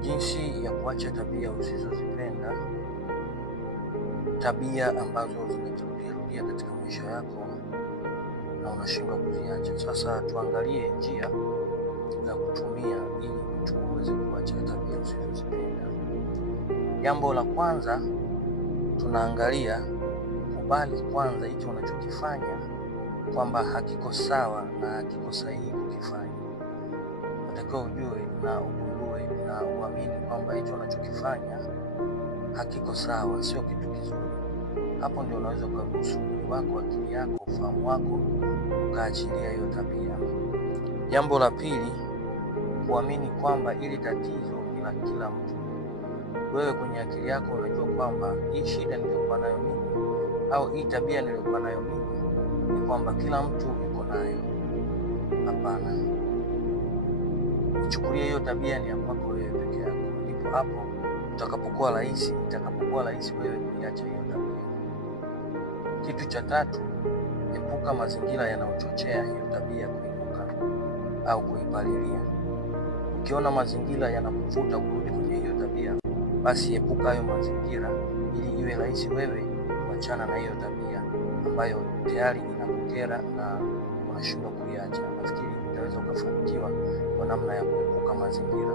Jinsi ya kuacha tabia usizozipenda, tabia ambazo zinajirudia katika maisha yako na unashindwa kuziacha. Sasa tuangalie njia za kutumia ili mtu uweze kuacha tabia usizozipenda. Jambo la kwanza, tunaangalia kubali kwanza hicho unachokifanya kwamba hakiko sawa na hakiko sahihi kukifanya. Unatakiwa ujue na ugundue na uamini kwamba hicho unachokifanya hakiko sawa, sio kitu kizuri. Hapo ndio unaweza kuruhusu mwili wako, akili yako, ufahamu wako ukaachilia hiyo tabia. Jambo la pili, kuamini kwamba ili tatizo ni la kila mtu. Wewe kwenye akili yako unajua kwamba hii shida niliyokuwa nayo mimi au hii tabia niliyokuwa nayo mimi ni kwamba kila mtu yuko nayo. Hapana. Chukulia hiyo tabia ni ya kwako wewe peke yako. Ndipo hapo itakapokuwa rahisi wewe kuiacha hiyo tabia. Kitu cha tatu, epuka mazingira yanayochochea hiyo tabia kuinuka au kuipalilia. Ukiona mazingira yanakuvuta kurudi kwenye hiyo tabia, basi epuka hayo mazingira ili iwe rahisi wewe kuachana na hiyo tabia ambayo tayari inakukera na unashindwa kuiacha. Nafikiri utaweza kufanikiwa kwa namna ya kuepuka mazingira.